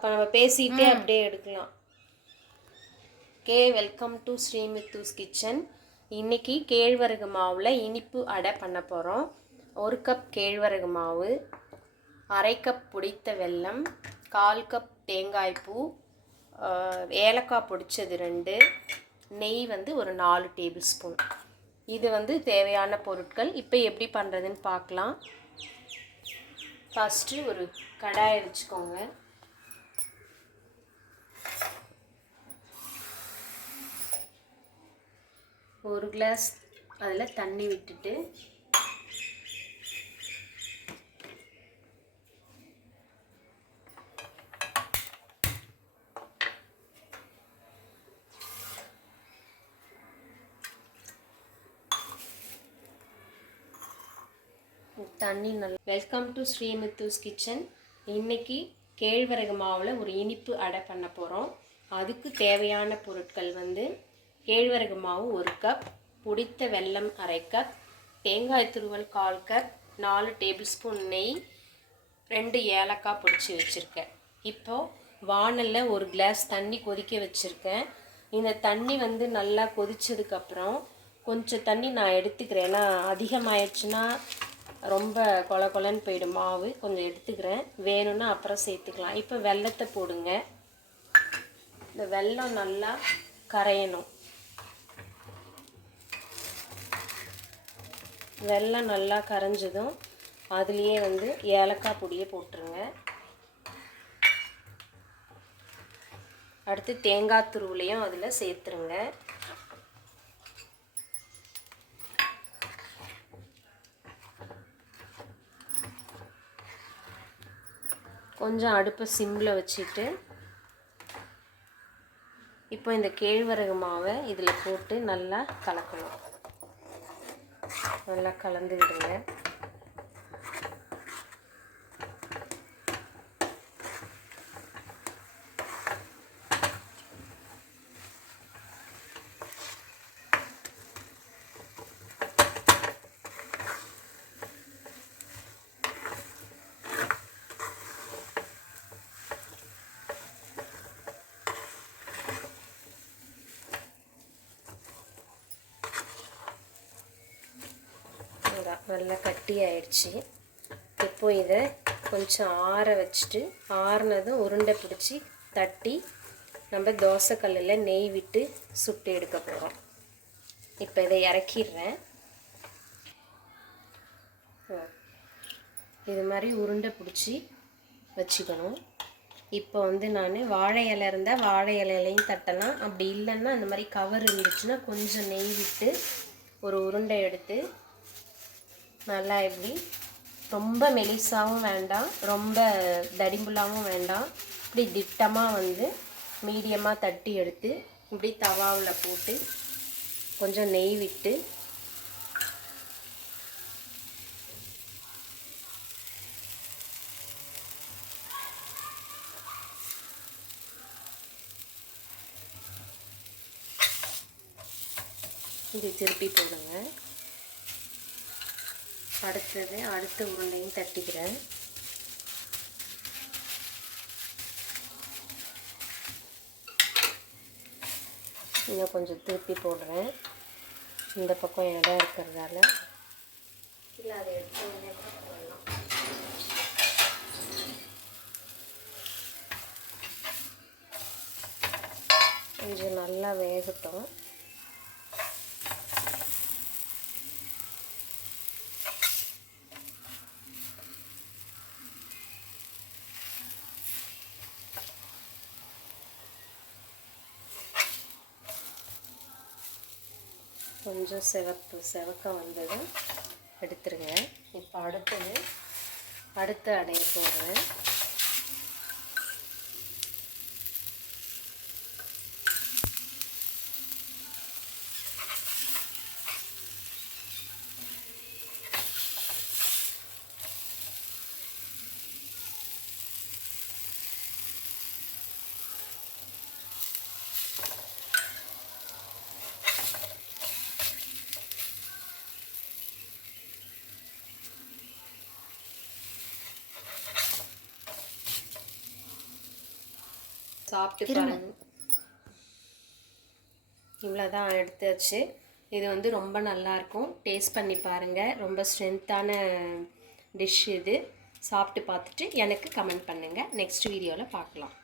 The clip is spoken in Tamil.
அப்போ நம்ம பேசிகிட்டே அப்படியே எடுக்கலாம். Welcome to Srimithus kitchen. இன்றைக்கி கேழ்வரகு மாவில் இனிப்பு அடை பண்ண போகிறோம். 1 கப் கேழ்வரகு மாவு, அரை கப் பொடித்த வெல்லம், 1/4 கப் தேங்காய்ப்பூ, ஏலக்காய் பொடிச்சது 2, நெய் ஒரு 4 டேபிள் ஸ்பூன். இது தேவையான பொருட்கள். இப்போ எப்படி பண்ணுறதுன்னு பார்க்கலாம். ஃபஸ்ட்டு ஒரு கடாயை வச்சுக்கோங்க. ஒரு கிளாஸ் அதில் தண்ணி விட்டுட்டு தண்ணி நல்லா. Welcome to Srimithus kitchen. இன்றைக்கி கேழ்வரகு மாவில் ஒரு இனிப்பு அடை பண்ண போகிறோம். அதுக்கு தேவையான பொருட்கள் கேழ்வரகு மாவு 1 கப், பொடித்த வெல்லம் அரை கப், தேங்காய் துருவல் 1/4 கப், 4 டேபிள் ஸ்பூன் நெய், 2 ஏலக்காய் பொடிச்சு வச்சுருக்கேன். இப்போது வானலில் ஒரு கிளாஸ் தண்ணி கொதிக்க வச்சுருக்கேன். இந்த தண்ணி நல்லா கொதிச்சதுக்கப்புறம் கொஞ்சம் தண்ணி நான் எடுத்துக்கிறேன். ஏன்னா அதிகமாகிடுச்சுன்னா ரொம்ப கொல கொலன்னு போயிடும் மாவு. கொஞ்சம் எடுத்துக்கிறேன், வேணும்னா அப்புறம் சேர்த்துக்கலாம். இப்போ வெல்லத்தை போடுங்க. இந்த வெல்லம் நல்லா கரையணும். வெல்லம் நல்லா கரைஞ்சதும் அதுலேயே ஏலக்காய் பொடியை போட்டுருங்க. அடுத்து தேங்காய் துருவலையும் அதில் சேர்த்துருங்க. கொஞ்சம் அடுப்பை சிம்மில் வச்சுட்டு இப்போ இந்த கேழ்வரகு மாவை இதில் போட்டு நல்லா கலக்கணும். நல்லா கலந்து விடுங்க. நல்லா கட்டி ஆயிடுச்சு. இப்போ இதை கொஞ்சம் ஆற வச்சுட்டு ஆறுனதும் உருண்டை பிடிச்சி தட்டி நம்ம தோசைக்கல்லில் நெய் விட்டு சுட்டு எடுக்க போகிறோம். இப்போ இதை இறக்கிடுறேன். இது மாதிரி உருண்டை பிடிச்சி வச்சுக்கணும். இப்போ நான் வாழை இலை இருந்தால் வாழை இலையிலையும் தட்டலாம். அப்படி இல்லைன்னா அந்த மாதிரி கவர் இருந்துச்சுன்னா கொஞ்சம் நெய் விட்டு ஒரு உருண்டை எடுத்து நல்லா இப்படி ரொம்ப மெலிசாவும் வேண்டாம், ரொம்ப தடிம்புலாவும் வேண்டாம், இப்படி திட்டமாக மீடியமாக தட்டி எடுத்து இப்படி தவாவில் போட்டு கொஞ்சம் நெய் விட்டு இது திருப்பி போடுங்க. அடுத்த உருண்டையும் தட்டிக்கிறேன். இன்னும் கொஞ்சம் திருப்பி போடுறேன். இந்த பக்கம் இடம் இருக்கிறதால இல்லை அதை எடுத்து போடலாம். கொஞ்சம் நல்லா வேகட்டும். கொஞ்சம் செவக்க வந்ததும் எடுத்துருங்க. இப்போ அடுத்த அடைய போடுறேன். சாப்பிட்டு பாருங்க. இவ்வளோதான் எடுத்தாச்சு. இது வந்து ரொம்ப நல்லாயிருக்கும். டேஸ்ட் பண்ணி பாருங்கள். ரொம்ப ஸ்ட்ரென்த்தான டிஷ் இது. சாப்பிட்டு பார்த்துட்டு எனக்கு கமெண்ட் பண்ணுங்கள். நெக்ஸ்ட் வீடியோவில் பார்க்கலாம்.